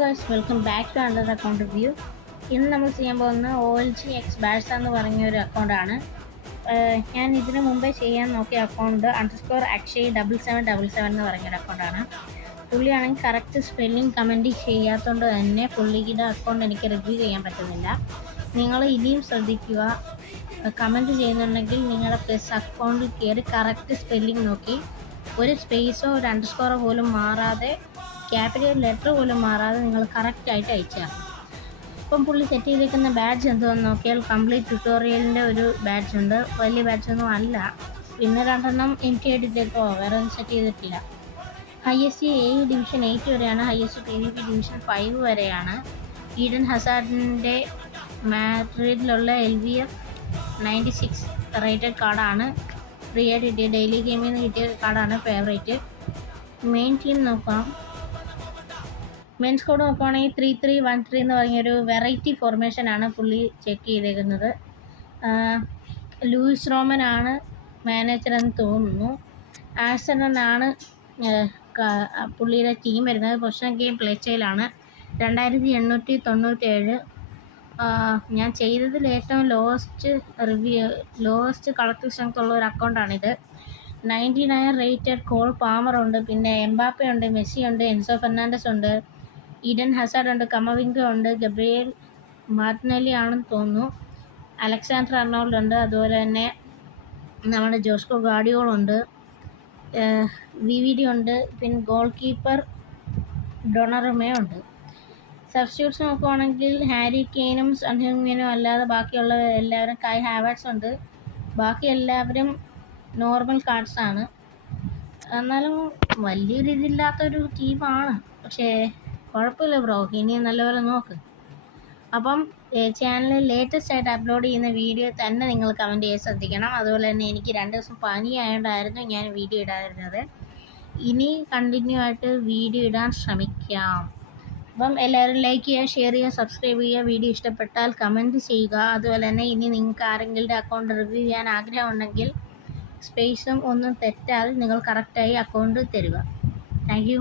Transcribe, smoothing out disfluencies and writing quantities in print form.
Guys welcome back to under account review. ഇന്ന് നമ്മൾ ചെയ്യാൻ പോകുന്ന OLG എക്സ് ബാഴ്സ എന്ന് പറഞ്ഞ ഒരു അക്കൗണ്ടാണ്. ഞാൻ ഇതിനു മുമ്പേ ചെയ്യാൻ നോക്കിയ അക്കൗണ്ട് _Akshay7777 എന്ന് പറഞ്ഞൊരു അക്കൗണ്ടാണ്. പുള്ളിയാണെങ്കിൽ കറക്റ്റ് സ്പെല്ലിംഗ് കമൻറ്റ് ചെയ്യാത്തതുകൊണ്ട് തന്നെ പുള്ളിയുടെ അക്കൗണ്ട് എനിക്ക് റിവ്യൂ ചെയ്യാൻ പറ്റുന്നില്ല. നിങ്ങൾ ഇനിയും ശ്രദ്ധിക്കുക, കമൻറ്റ് ചെയ്യുന്നുണ്ടെങ്കിൽ നിങ്ങളുടെ പ്ലസ് അക്കൗണ്ടിൽ കയറി കറക്റ്റ് സ്പെല്ലിംഗ് നോക്കി ഒരു സ്പേസോ ഒരു അണ്ടർസ്കോറോ പോലും മാറാതെ ക്യാപിറ്റൽ ലെറ്റർ പോലും മാറാതെ നിങ്ങൾ കറക്റ്റായിട്ട് അയച്ചാൽ. ഇപ്പം പുള്ളി സെറ്റ് ചെയ്തേക്കുന്ന ബാഡ്ജ് എന്തുവെന്ന് നോക്കിയാൽ കംപ്ലീറ്റ് ട്യൂട്ടോറിയലിൻ്റെ ഒരു ബാഡ്ജ് ഉണ്ട്. വലിയ ബാഡ്ജൊന്നും അല്ല. പിന്നെ 2 എനിക്ക് എടുത്തേക്കോ, വേറെ ഒന്നും സെറ്റ് ചെയ്തിട്ടില്ല. ഹയസ്റ്റ് ഡിവിഷൻ 8 വരെയാണ്, ഹയസ്റ്റ് PVP ഡിവിഷൻ 5 വരെയാണ്. ഈഡൻ ഹസാർഡിൻ്റെ മാഡ്രിഡിലുള്ള LVF 96 റേറ്റഡ് കാർഡാണ്. ഫ്രീ ആയിട്ട് കിട്ടിയ ഡെയിലി ഗെയിമിൽ നിന്ന് കിട്ടിയ കാർഡാണ് ഫേവറേറ്റ്. മെയിൻ ടീം നോക്കാം. മെൻസ് കോഡ് നോക്കുവാണെങ്കിൽ 3-3-1-3 എന്ന് പറഞ്ഞൊരു വെറൈറ്റി ഫോർമേഷനാണ് പുള്ളി ചെക്ക് ചെയ്തേക്കുന്നത്. ലൂയിസ് റോമനാണ് മാനേജർ എന്ന് തോന്നുന്നു. ആഴ്സണലാണ് പുള്ളിയുടെ ടീം വരുന്നത്. പൊസിഷൻ ഗെയിം പ്ലേ സ്റ്റൈലാണ് 2897. ഞാൻ ചെയ്തതിൽ ഏറ്റവും ലോവസ്റ്റ് കളക്ടീവ് സ്ട്രെങ്ത് ഉള്ള ഒരു അക്കൗണ്ടാണിത്. 99 റേറ്റഡ് കോൾ പാമർ ഉണ്ട്, പിന്നെ എംബാപ്പെ ഉണ്ട്, മെസ്സി ഉണ്ട്, എൻസോ ഫെർണാണ്ടസ് ഉണ്ട്, ഈഡൻ ഹസാർഡ് ഉണ്ട്, കമവിംഗ ഉണ്ട്, ഗബ്രിയേൽ മാർട്ടിനെല്ലി ആണെന്ന് തോന്നുന്നു, അലക്സാണ്ടർ അർണോൾഡ് ഉണ്ട്, അതുപോലെ തന്നെ നമ്മുടെ ജോസ്കോ ഗാർഡിയോളുണ്ട്, VVD ഉണ്ട്, പിന്നെ ഗോൾ കീപ്പർ ഡൊണറുമേ ഉണ്ട്. സബ്സ്റ്റിറ്റ്യൂട്ട്സ് നോക്കുവാണെങ്കിൽ ഹാരി കെയ്നും സൺ ഹ്യൂങ്ങിനും അല്ലാതെ ബാക്കിയുള്ള എല്ലാവരും കൈ ഹാവേർട്സ് ഉണ്ട്. ബാക്കി എല്ലാവരും നോർമൽ കാർഡ്സാണ്. എന്നാലും വലിയൊരു ഇതില്ലാത്തൊരു ടീമാണ്. പക്ഷേ കുഴപ്പമില്ല ബ്രോ, ഇനിയും നല്ലപോലെ നോക്ക്. അപ്പം ചാനലിൽ ലേറ്റസ്റ്റ് ആയിട്ട് അപ്ലോഡ് ചെയ്യുന്ന വീഡിയോ തന്നെ നിങ്ങൾ കമൻറ്റ് ചെയ്യാൻ ശ്രദ്ധിക്കണം. അതുപോലെ തന്നെ എനിക്ക് 2 ദിവസം പനി ആയതുകൊണ്ടായിരുന്നു ഞാൻ വീഡിയോ ഇടാതിരുന്നത്. ഇനി കണ്ടിന്യൂ ആയിട്ട് വീഡിയോ ഇടാൻ ശ്രമിക്കാം. അപ്പം എല്ലാവരും ലൈക്ക് ചെയ്യുക, ഷെയർ ചെയ്യുക, സബ്സ്ക്രൈബ് ചെയ്യുക. വീഡിയോ ഇഷ്ടപ്പെട്ടാൽ കമൻറ്റ് ചെയ്യുക. അതുപോലെ തന്നെ ഇനി നിങ്ങൾക്ക് ആരെങ്കിലും അക്കൗണ്ട് റിവ്യൂ ചെയ്യാൻ ആഗ്രഹമുണ്ടെങ്കിൽ സ്പേസും ഒന്നും തെറ്റാതെ നിങ്ങൾ കറക്റ്റായി അക്കൗണ്ട് തരിക. Thank you.